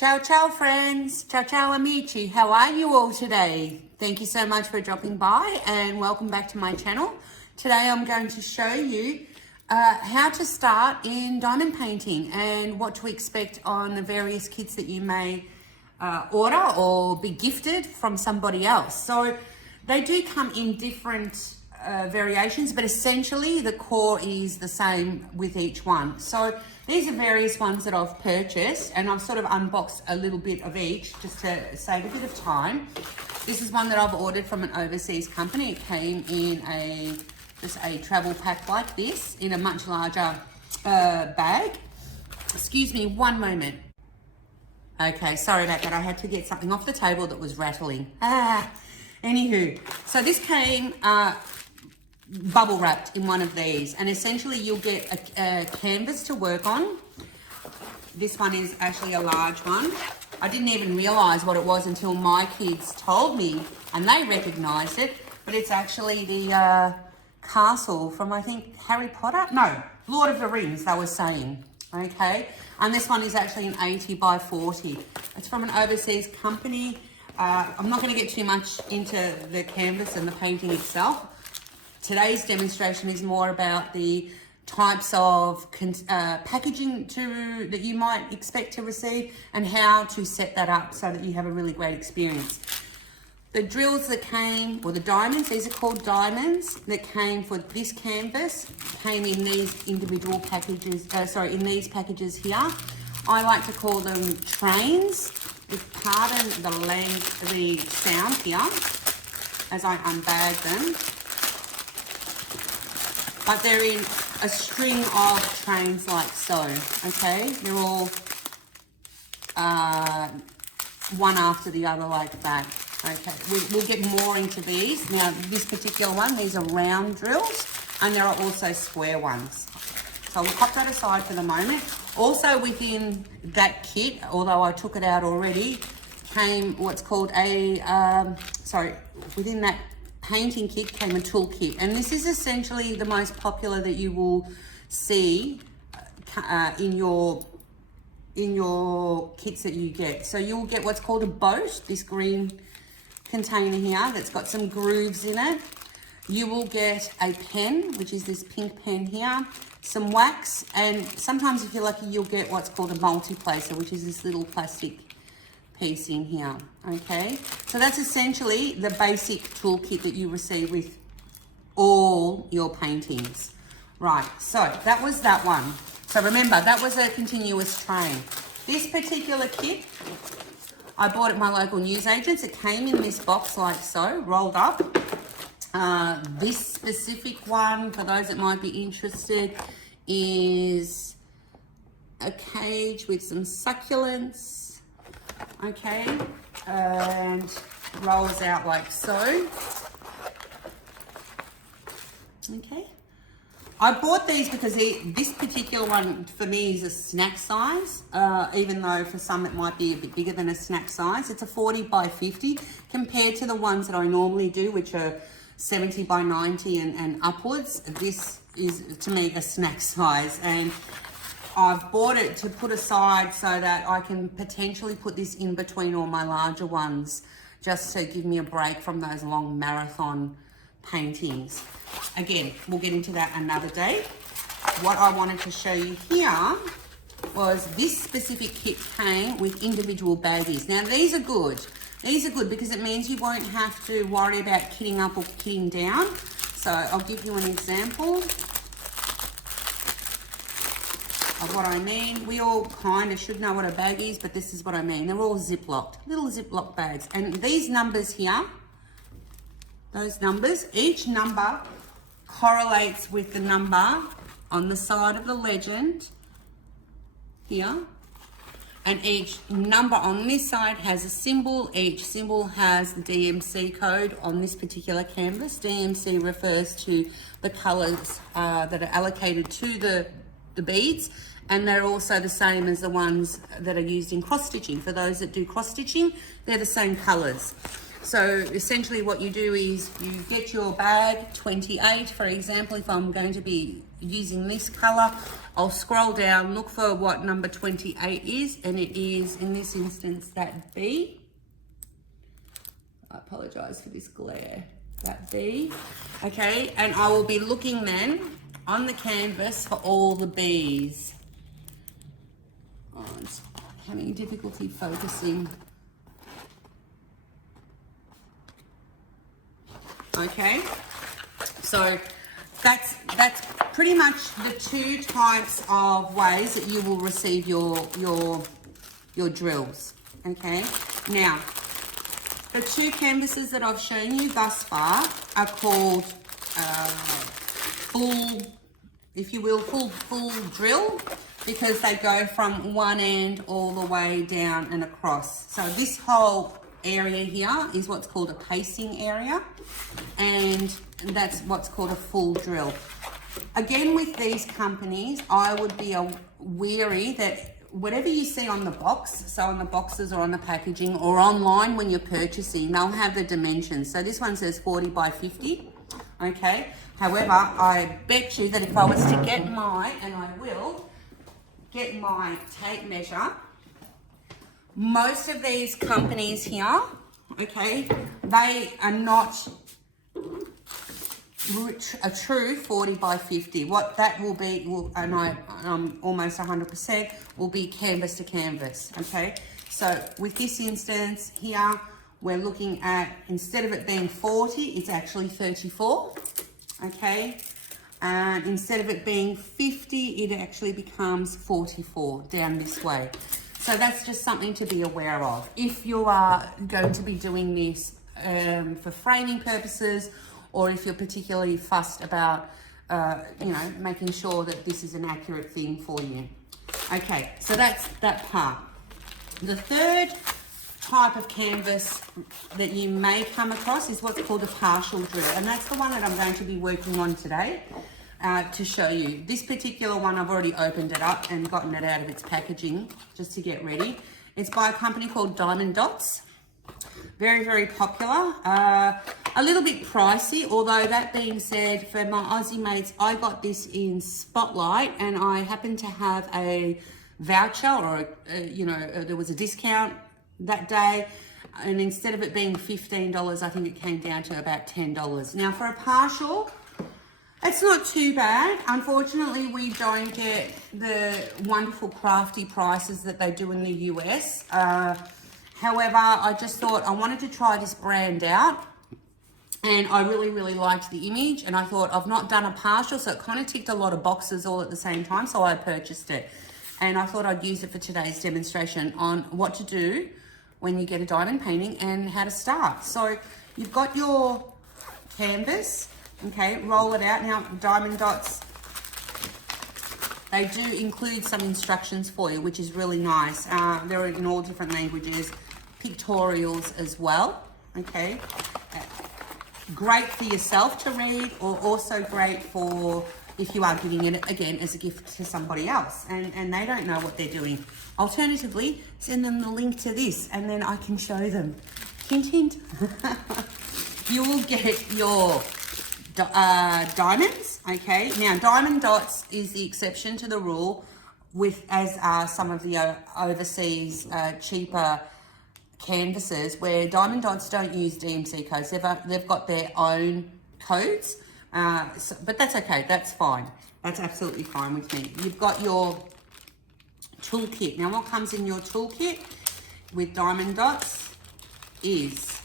Ciao, ciao, friends. Ciao, ciao, amici. How are you all today? Thank you so much for dropping by and welcome back to my channel. Today I'm going to show you how to start in diamond painting and what to expect on the various kits that you may order or be gifted from somebody else. So they do come in different variations, but essentially the core is the same with each one. So these are various ones that I've purchased, and I've sort of unboxed a little bit of each just to save a bit of time. This is one that I've ordered from an overseas company. It came in just a travel pack like this in a much larger bag. Excuse me one moment. Okay, sorry about that. I had to get something off the table that was rattling. Anywho, so this came bubble wrapped in one of these, and essentially you'll get a canvas to work on. This one is actually a large one. I didn't even realize what it was until my kids told me, and they recognized it, but it's actually the castle from, I think, Harry Potter? No, Lord of the Rings, they were saying. Okay, and this one is actually an 80 by 40. It's from an overseas company. I'm not going to get too much into the canvas and the painting itself. Today's demonstration is more about the types of packaging that you might expect to receive and how to set that up so that you have a really great experience. The drills that came, or the diamonds, these are called diamonds, that came for this canvas, came in these individual packages, in these packages here. I like to call them trains. Pardon the sound here as I unbag them. But they're in a string of trains like so, okay? They're all one after the other like that, okay? We'll get more into these. Now, this particular one, these are round drills, and there are also square ones. So we'll pop that aside for the moment. Also within that kit, although I took it out already, came what's called within that painting kit came a tool kit, and this is essentially the most popular that you will see in your kits that you get. So you'll get what's called a boat, this green container here that's got some grooves in it. You will get a pen, which is this pink pen here, some wax, and sometimes if you're lucky you'll get what's called a multi-placer, which is this little plastic piece in here, okay? So that's essentially the basic toolkit that you receive with all your paintings. Right, so that was that one. So remember, that was a continuous train. This particular kit, I bought at my local newsagents. It came in this box like so, rolled up. This specific one, for those that might be interested, is a cage with some succulents, okay, and rolls out like so. Okay, I bought these because this particular one for me is a snack size, even though for some it might be a bit bigger than a snack size. It's a 40 by 50 compared to the ones that I normally do, which are 70 by 90 and upwards. This is to me a snack size, and I've bought it to put aside so that I can potentially put this in between all my larger ones, just to give me a break from those long marathon paintings. Again, we'll get into that another day. What I wanted to show you here was this specific kit came with individual baggies. Now these are good. These are good because it means you won't have to worry about kitting up or kitting down. So I'll give you an example of what I mean. We all kind of should know what a bag is, but this is what I mean. They're all zip-locked, little zip-lock bags. And these numbers here, those numbers, each number correlates with the number on the side of the legend here. And each number on this side has a symbol. Each symbol has the DMC code on this particular canvas. DMC refers to the colors that are allocated to the beads, and they're also the same as the ones that are used in cross stitching. For those that do cross stitching, they're the same colors. So essentially what you do is you get your bag 28, for example. If I'm going to be using this color, I'll scroll down, look for what number 28 is, and it is in this instance that B. I apologize for this glare. That B, okay, and I will be looking then on the canvas for all the B's. Oh, it's having difficulty focusing. Okay, so that's pretty much the two types of ways that you will receive your drills. Okay, now the two canvases that I've shown you thus far are called full, if you will, full drill, because they go from one end all the way down and across. So this whole area here is what's called a pacing area, and that's what's called a full drill. Again, with these companies, I would be wary that whatever you see on the box, so on the boxes or on the packaging or online when you're purchasing, they'll have the dimensions. So this one says 40 by 50, okay? However, I bet you that if I was to get and I will, get my tape measure, most of these companies here, okay, they are not a true 40 by 50. What that will be, and I'm almost 100%, will be canvas to canvas, okay? So with this instance here, we're looking at, instead of it being 40, it's actually 34, okay? And instead of it being 50, it actually becomes 44 down this way. So that's just something to be aware of. If you are going to be doing this for framing purposes, or if you're particularly fussed about, making sure that this is an accurate thing for you. Okay, so that's that part. The third type of canvas that you may come across is what's called a partial drill, and that's the one that I'm going to be working on today to show you. This particular one, I've already opened it up and gotten it out of its packaging just to get ready. It's by a company called Diamond Dots. Very, very popular. A little bit pricey, although that being said, for my Aussie mates, I got this in Spotlight, and I happened to have a voucher, or there was a discount that day, and instead of it being $15, I think it came down to about $10. Now for a partial, it's not too bad. Unfortunately, we don't get the wonderful crafty prices that they do in the US. However, I just thought I wanted to try this brand out, and I really, really liked the image, and I thought I've not done a partial, so it kind of ticked a lot of boxes all at the same time, so I purchased it. And I thought I'd use it for today's demonstration on what to do when you get a diamond painting and how to start. So you've got your canvas, okay, roll it out. Now, Diamond Dots, they do include some instructions for you, which is really nice. They're in all different languages, pictorials as well, okay. Great for yourself to read, or also great for if you are giving it, again, as a gift to somebody else and they don't know what they're doing. Alternatively, send them the link to this and then I can show them. Hint, hint. You will get your diamonds, okay? Now, Diamond Dots is the exception to the rule, as are some of the overseas cheaper canvases, where Diamond Dots don't use DMC codes. They've got their own codes, but that's okay. That's fine. That's absolutely fine with me. You've got your toolkit. Now, what comes in your toolkit with Diamond Dots is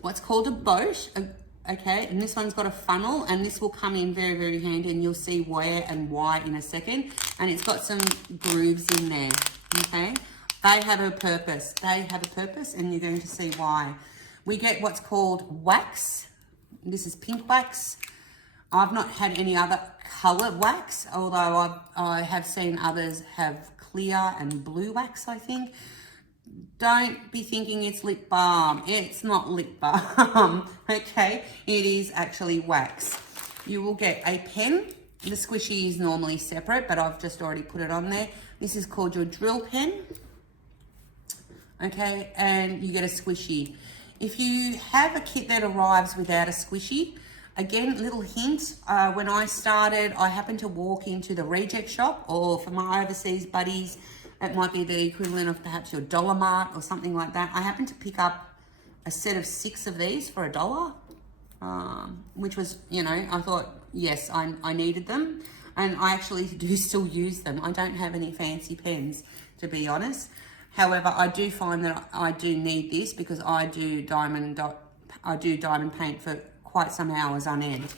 what's called a boat, okay? And this one's got a funnel, and this will come in very, very handy, and you'll see where and why in a second. And it's got some grooves in there, okay? They have a purpose. They have a purpose, and you're going to see why. We get what's called wax. This is pink wax. I've not had any other color wax, although I have seen others have clear and blue wax, I think. Don't be thinking it's lip balm. It's not lip balm, okay? It is actually wax. You will get a pen. The squishy is normally separate, but I've just already put it on there. This is called your drill pen. okay, and you get a squishy. If you have a kit that arrives without a squishy, again, little hint, when I started, I happened to walk into the reject shop, or for my overseas buddies, it might be the equivalent of perhaps your Dollar Mart or something like that. I happened to pick up a set of 6 of these for $1, which was, you know, I thought, yes, I needed them. And I actually do still use them. I don't have any fancy pens, to be honest. However, I do find that I do need this because I do diamond paint for quite some hours on end.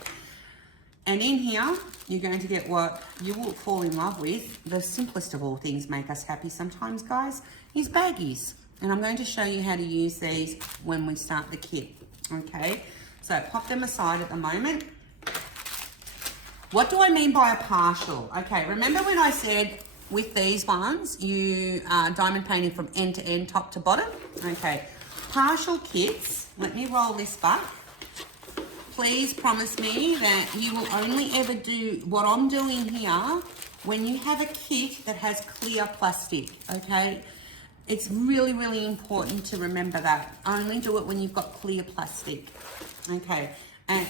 And in here, you're going to get what you will fall in love with. The simplest of all things make us happy sometimes, guys, is baggies. And I'm going to show you how to use these when we start the kit, okay? So pop them aside at the moment. What do I mean by a partial? Okay, remember when I said with these ones, you are diamond painting from end to end, top to bottom? Okay, partial kits, let me roll this back. Please promise me that you will only ever do what I'm doing here when you have a kit that has clear plastic, okay? It's really, really important to remember that. Only do it when you've got clear plastic, okay? And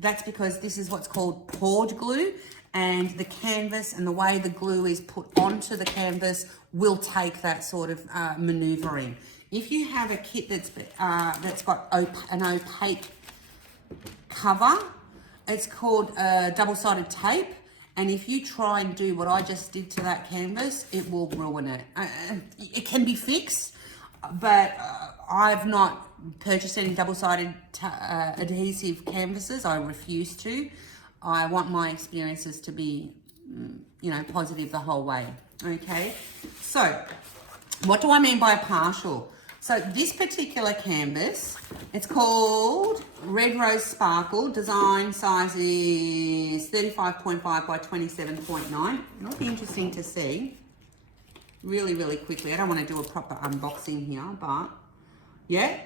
that's because this is what's called poured glue, and the canvas and the way the glue is put onto the canvas will take that sort of maneuvering. If you have a kit that's got an opaque cover, it's called double-sided tape, and if you try and do what I just did to that canvas, it will ruin it. It can be fixed, but I've not purchased any double-sided adhesive canvases. I refuse to. I want my experiences to be, you know, positive the whole way, okay? So, what do I mean by a partial? So, this particular canvas, it's called Red Rose Sparkle. Design size is 35.5 by 27.9. It'll be interesting to see really, really quickly. I don't want to do a proper unboxing here, but yeah,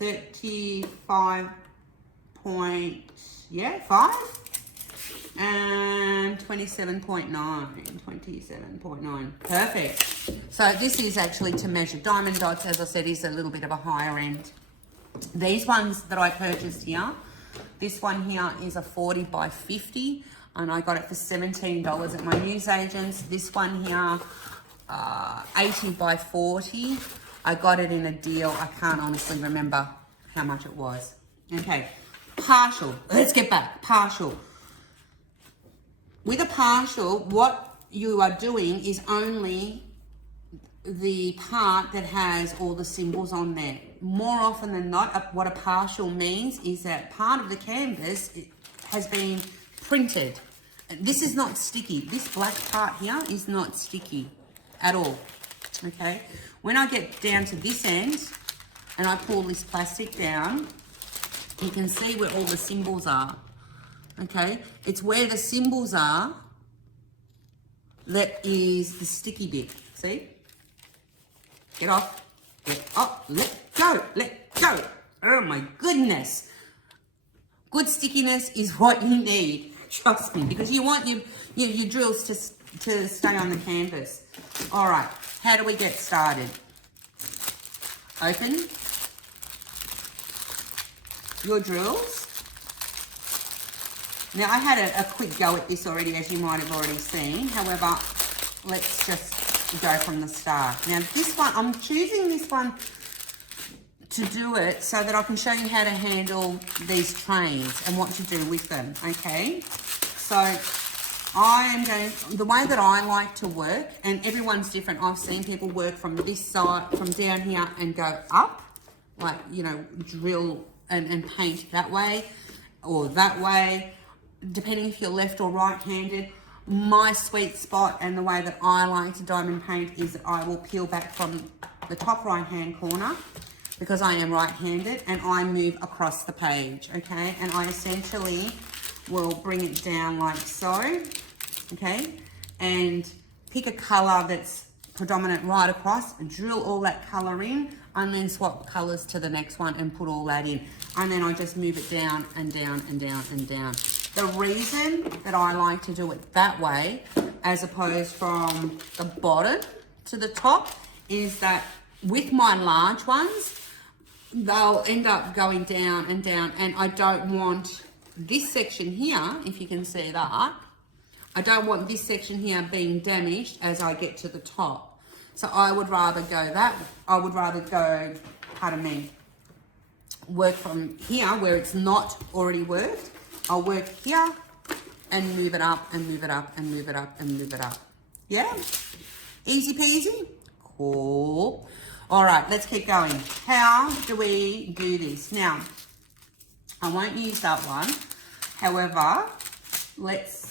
35 point, yeah, 5 and 27.9. Perfect. So this is actually to measure diamond dots. As I said, is a little bit of a higher end. These ones that I purchased here, this one here is a 40 by 50, and I got it for $17 at my newsagents. This one here, 80 by 40. I got it in a deal. I can't honestly remember how much it was. Okay, partial. Let's get back. Partial. With a partial, what you are doing is only the part that has all the symbols on there. More often than not, what a partial means is that part of the canvas has been printed. This is not sticky. This black part here is not sticky at all, okay? When I get down to this end and I pull this plastic down, you can see where all the symbols are, okay? It's where the symbols are that is the sticky bit, see? Get off, let go, let go. Oh my goodness. Good stickiness is what you need, trust me, because you want your drills to stay on the canvas. All right, how do we get started? Open your drills. Now, I had a quick go at this already, as you might have already seen. However, let's just go from the start. Now, this one, I'm choosing this one to do it so that I can show you how to handle these trays and what to do with them, okay? So, I am going, the way that I like to work, and everyone's different. I've seen people work from this side, from down here and go up, like, you know, drill and paint that way or that way, depending if you're left or right-handed. My sweet spot and the way that I like to diamond paint is that I will peel back from the top right-hand corner because I am right-handed, and I move across the page, okay? And I essentially will bring it down like so, okay? And pick a color that's predominant right across, and drill all that color in, and then swap colors to the next one and put all that in. And then I just move it down and down and down and down. The reason that I like to do it that way, as opposed from the bottom to the top, is that with my large ones, they'll end up going down and down, and I don't want this section here, if you can see that, I don't want this section here being damaged as I get to the top. So I would rather go pardon me, work from here where it's not already worked. I'll work here and move it up and move it up and move it up and move it up. Yeah? Easy peasy? Cool. All right, let's keep going. How do we do this? Now, I won't use that one. However, let's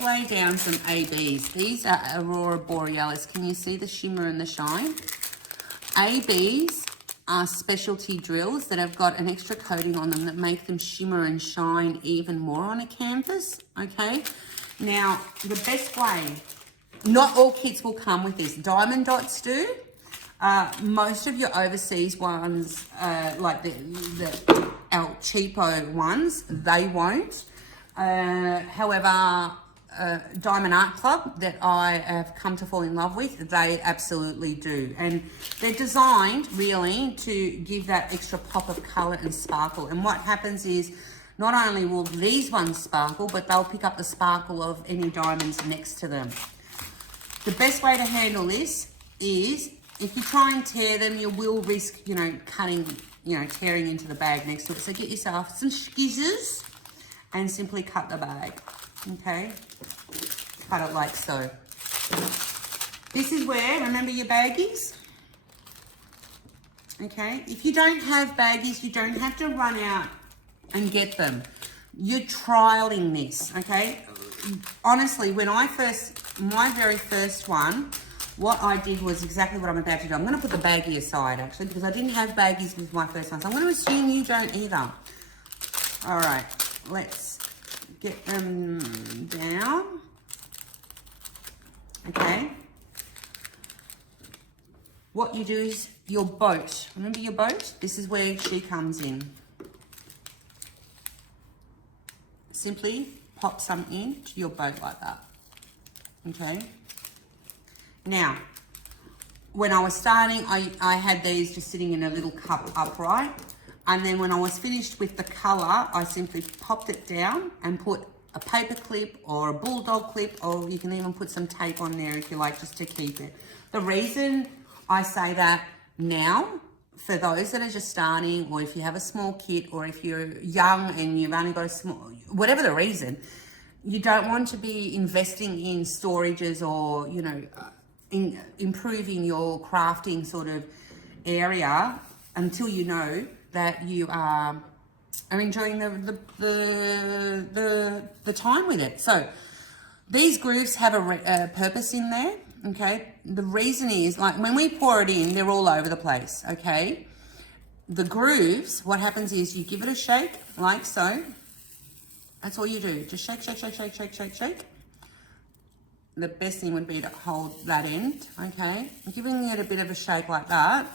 lay down some ABs. These are Aurora Borealis. Can you see the shimmer and the shine? ABs are specialty drills that have got an extra coating on them that make them shimmer and shine even more on a canvas, okay? Now, the best way, not all kits will come with this. Diamond Dots do. Most of your overseas ones, like our cheapo ones, they won't. However, Diamond Art Club that I have come to fall in love with, they absolutely do. And they're designed really to give that extra pop of colour and sparkle. And what happens is not only will these ones sparkle, but they'll pick up the sparkle of any diamonds next to them. The best way to handle this is if you try and tear them, you will risk, you know, cutting, you know, tearing into the bag next to it. So get yourself some skizzers and simply cut the bag, okay? Cut it like so. This is where, remember your baggies? Okay, if you don't have baggies, you don't have to run out and get them. You're trialing this, okay? Honestly, when my very first one, what I did was exactly what I'm about to do. I'm going to put the baggie aside, actually, because I didn't have baggies with my first one. So I'm going to assume you don't either. All right, let's get them down. Okay. What you do is your boat. Remember your boat? This is where she comes in. Simply pop some into your boat like that. Okay. Now, when I was starting, I had these just sitting in a little cup upright. And then when I was finished with the colour, I simply popped it down and put a paper clip or a bulldog clip, or you can even put some tape on there if you like, just to keep it. The reason I say that now, for those that are just starting, or if you have a small kit, or if you're young and you've only got a small, whatever the reason, you don't want to be investing in storages or, you know, in improving your crafting sort of area until you know that you are enjoying the time with it. So these grooves have a purpose in there, okay? The reason is, like, when we pour it in, they're all over the place, okay? The grooves, what happens is you give it a shake, like so. That's all you do. Just shake, shake, shake, shake, shake, shake, shake. The best thing would be to hold that end, okay? Giving it a bit of a shake like that.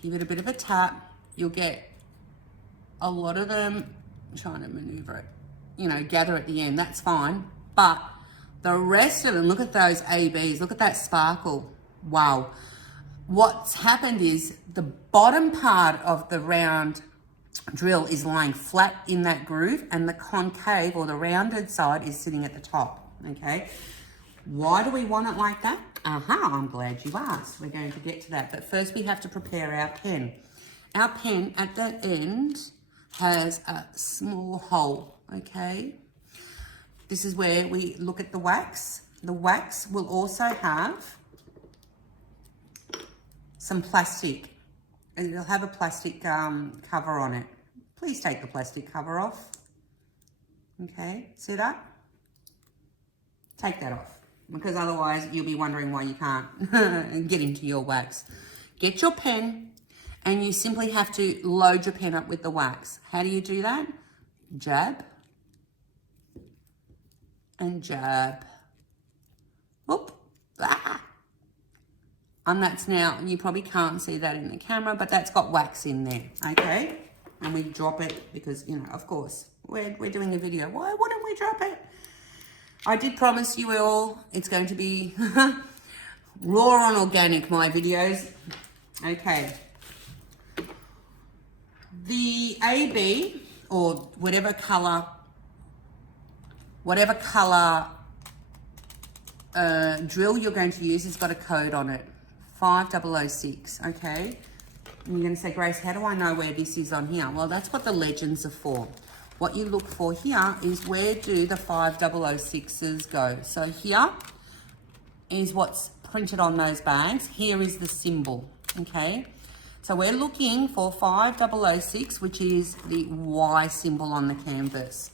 Give it a bit of a tap. You'll get a lot of them. I'm trying to maneuver it, you know, gather at the end. That's fine. But the rest of them, look at those ABs. Look at that sparkle. Wow. What's happened is the bottom part of the round drill is lying flat in that groove, and the concave or the rounded side is sitting at the top, okay? Why do we want it like that? I'm glad you asked. We're going to get to that, but first we have to prepare our pen. Our pen at that end has a small hole, okay? This is where we look at the wax. The wax will also have some plastic. It'll have a plastic cover on it. Please take the plastic cover off. Okay, see that? Take that off, because otherwise you'll be wondering why you can't get into your wax. Get your pen, and you simply have to load your pen up with the wax. How do you do that? Jab and jab. Whoop. Ah. And that's now, you probably can't see that in the camera, but that's got wax in there, okay? And we drop it because, you know, of course, we're doing a video. Why wouldn't we drop it? I did promise you all it's going to be raw and organic, my videos. Okay. The AB, or whatever color drill you're going to use has got a code on it, 5006, okay? And you're going to say, Grace, how do I know where this is on here? Well, that's what the legends are for. What you look for here is where do the 5006s go. So here is what's printed on those bags. Here is the symbol, okay? So we're looking for 5006, which is the Y symbol on the canvas,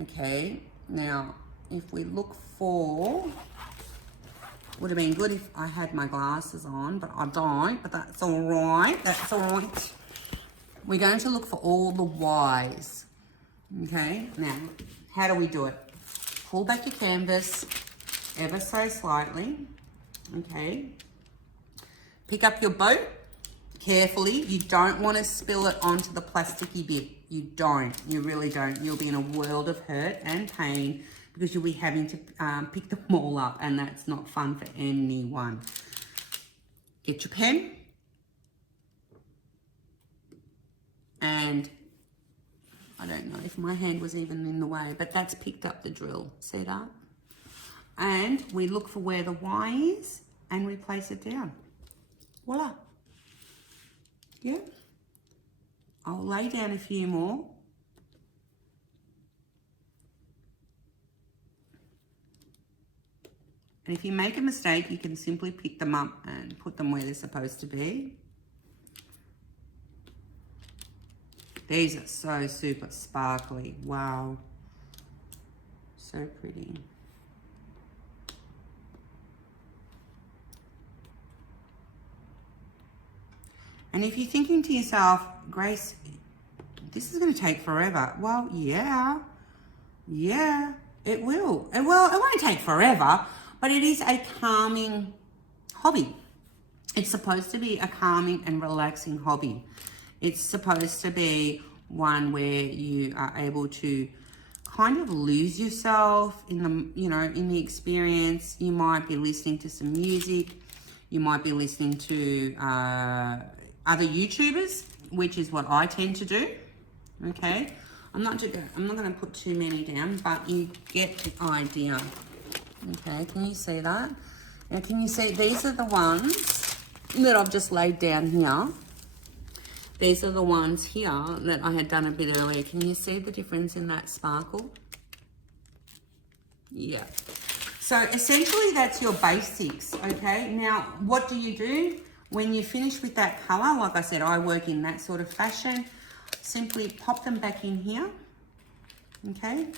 okay? Now, if we look for, would have been good if I had my glasses on, but I don't, but that's all right, that's all right. We're going to look for all the Ys, okay? Now, how do we do it? Pull back your canvas ever so slightly, okay? Pick up your boat carefully. You don't want to spill it onto the plasticky bit. You don't, you really don't. You'll be in a world of hurt and pain because you'll be having to pick them all up, and that's not fun for anyone. Get your pen, and I don't know if my hand was even in the way, but that's picked up the drill. See that? And we look for where the Y is, and we place it down. Voila. Yeah. I'll lay down a few more. And if you make a mistake, you can simply pick them up and put them where they're supposed to be. These are so super sparkly. Wow. So pretty. And if you're thinking to yourself, Grace, this is going to take forever. Well, yeah, it will. It won't take forever, but it is a calming hobby. It's supposed to be a calming and relaxing hobby. It's supposed to be one where you are able to kind of lose yourself in the, in the experience. You might be listening to some music. You might be listening to other YouTubers, which is what I tend to do. Okay, I'm not going to put too many down, but you get the idea. Okay, can you see that? Now, can you see these are the ones that I've just laid down here? These are the ones here that I had done a bit earlier. Can you see the difference in that sparkle? Yeah. So essentially that's your basics, okay? Now, what do you do when you finish with that color? Like I said, I work in that sort of fashion. Simply pop them back in here, okay?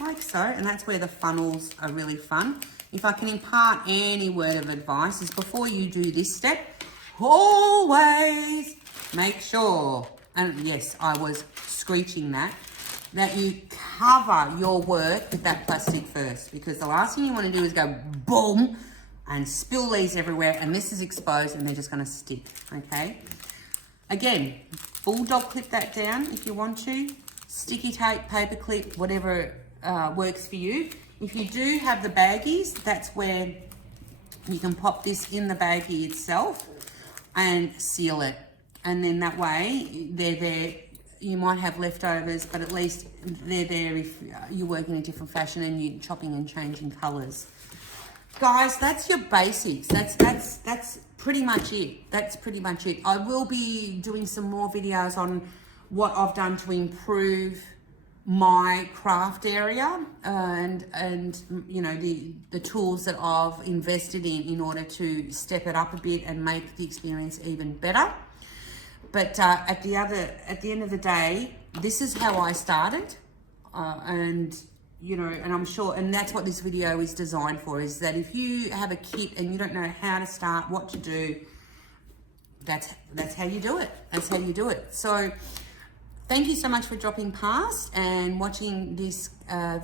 Like so, and that's where the funnels are really fun. If I can impart any word of advice is before you do this step, always make sure, and yes, I was screeching that you cover your work with that plastic first, because the last thing you want to do is go boom and spill these everywhere, and this is exposed and they're just going to stick, okay? Again, bulldog clip that down if you want to, sticky tape, paper clip, whatever works for you. If you do have the baggies, that's where you can pop this in the baggie itself and seal it. And then that way, they're there. You might have leftovers, but at least they're there if you work in a different fashion and you're chopping and changing colors. Guys, that's your basics. That's pretty much it. That's pretty much it. I will be doing some more videos on what I've done to improve my craft area and the tools that I've invested in order to step it up a bit and make the experience even better. But at the end of the day, this is how I started, and I'm sure, and that's what this video is designed for, is that if you have a kit and you don't know how to start, what to do, that's how you do it. That's how you do it. So thank you so much for dropping past and watching this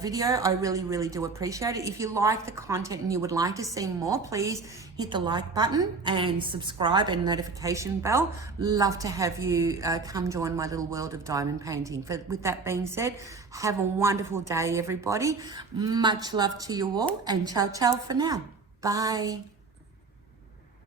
video. I really do appreciate it. If you like the content and you would like to see more, please hit the like button and subscribe and notification bell. Love to have you come join my little world of diamond painting. With that being said, have a wonderful day, everybody. Much love to you all, and ciao for now. Bye.